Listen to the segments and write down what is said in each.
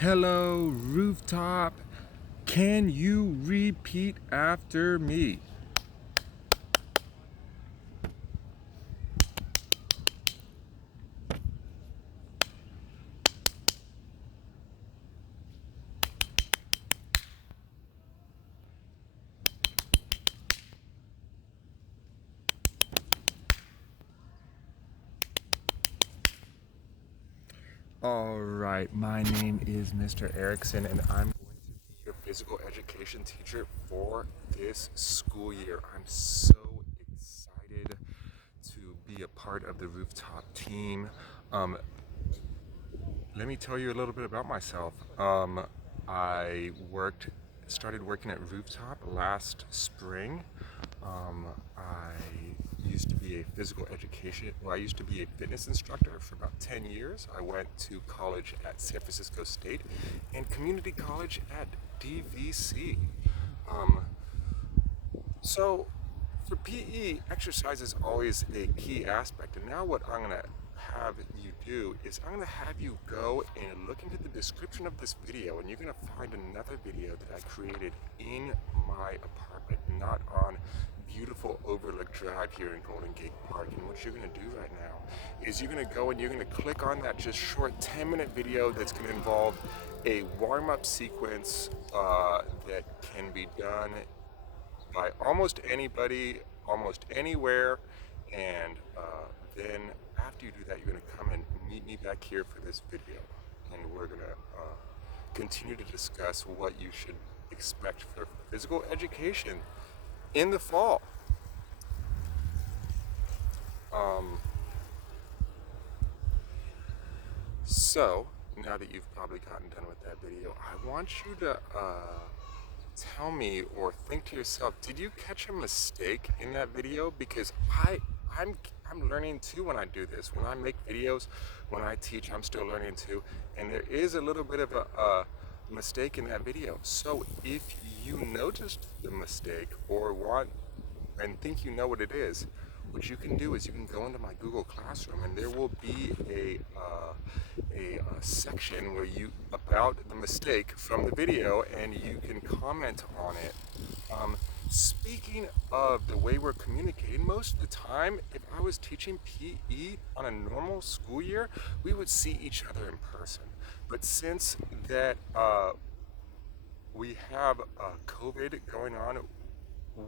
Hello, Rooftop. Can you repeat after me? All right, my name is Mr. Erickson, and I'm going to be your physical education teacher for this school year. I'm so excited to be a part of the Rooftop team. Um, Let me tell you a little bit about myself. I started working at Rooftop last spring. I used to be a physical education, well, I used to be a fitness instructor for about 10 years. I went to college at San Francisco State and community college at DVC. Um, so for PE, exercise is always a key aspect. And now what I'm going to have you do is I'm going to have you go and look into the description of this video, and you're going to find another video that I created in my apartment, not on beautiful Overlook Drive here in Golden Gate Park. And what you're going to do right now is you're going to go and you're going to click on that just short 10-minute video that's going to involve a warm-up sequence that can be done by almost anybody, almost anywhere, and then after you do that, you're going to come and meet me back here for this video, and we're going to continue to discuss what you should expect for physical education in the fall. So now that you've probably gotten done with that video, I want you to tell me or think to yourself, did you catch a mistake in that video? Because I'm I'm learning too when I do this. When I make videos, when I teach, I'm still learning too. And there is a little bit of a mistake in that video. So if you noticed the mistake or want and think you know what it is, what you can do is you can go into my Google Classroom, and there will be a section where you about the mistake from the video, and you can comment on it. Speaking of the way we're communicating, most of the time, if I was teaching PE on a normal school year, we would see each other in person. But since that we have COVID going on,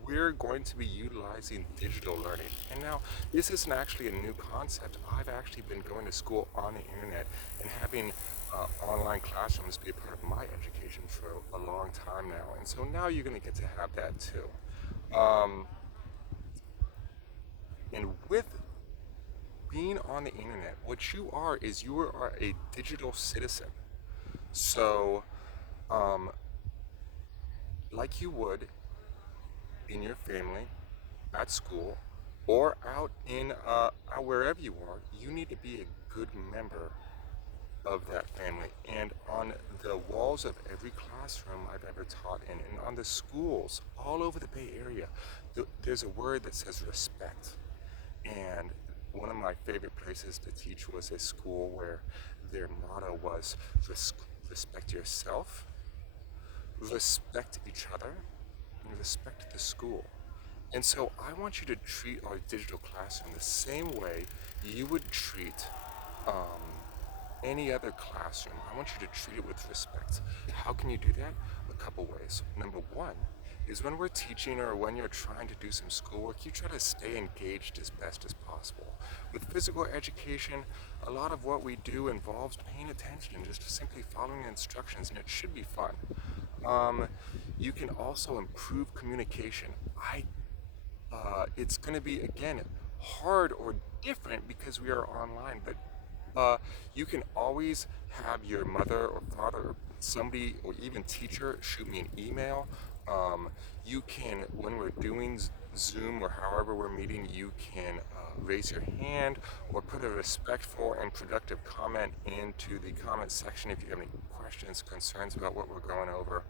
we're going to be utilizing digital learning. And now, this isn't actually a new concept. I've actually been going to school on the internet and having online classrooms be a part of my education for a long time now. And so now you're going to get to have that too. And with being on the internet, what you are is you are a digital citizen. So, like you would in your family, at school, or out in wherever you are, you need to be a good member of that family. And on the walls of every classroom I've ever taught in, and on the schools all over the Bay Area, there's a word that says respect. And one of my favorite places to teach was a school where their motto was respect yourself, respect each other, and respect the school. And so I want you to treat our digital classroom the same way you would treat um, any other classroom. I want you to treat it with respect. How can you do that? A couple ways. Number one is when we're teaching or when you're trying to do some schoolwork, you try to stay engaged as best as possible. With physical education, a lot of what we do involves paying attention, just simply following instructions, and it should be fun. You can also improve communication. It's going to be, again, hard or different because we are online, but you can always have your mother or father or somebody or even teacher shoot me an email. You can, when we're doing Zoom or however we're meeting, you can raise your hand or put a respectful and productive comment into the comment section if you have any questions, concerns about what we're going over.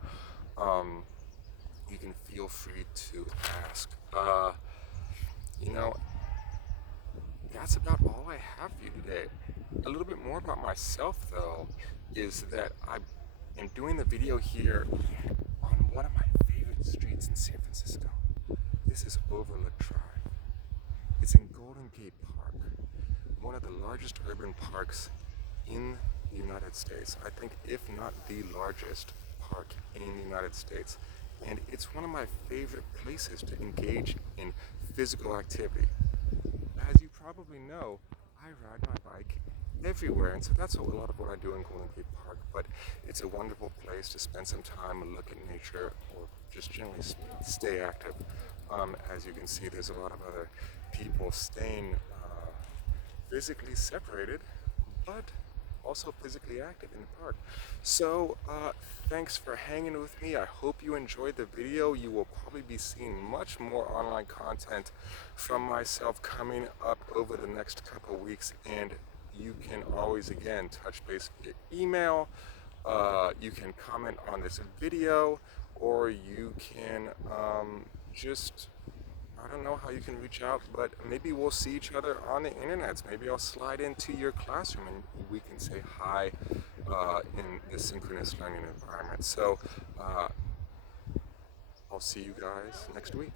You can feel free to ask. You know, that's about all I have for you today. A little bit more about myself, though, is that and doing the video here on one of my favorite streets in San Francisco. This is Overlook Drive. It's in Golden Gate Park, one of the largest urban parks in the United States. I think if not the largest park in the United States. And it's one of my favorite places to engage in physical activity. As you probably know, I ride my bike everywhere, and so that's a lot of what I do in Golden Gate Park. But it's a wonderful place to spend some time and look at nature, or just generally stay active. As you can see, there's a lot of other people staying physically separated, but also physically active in the park. So thanks for hanging with me. I hope you enjoyed the video. You will probably be seeing much more online content from myself coming up over the next couple of weeks, and you can always again touch base via email. You can comment on this video, or you can I don't know how you can reach out, but maybe we'll see each other on the internet. Maybe I'll slide into your classroom and we can say hi in the synchronous learning environment. So I'll see you guys next week.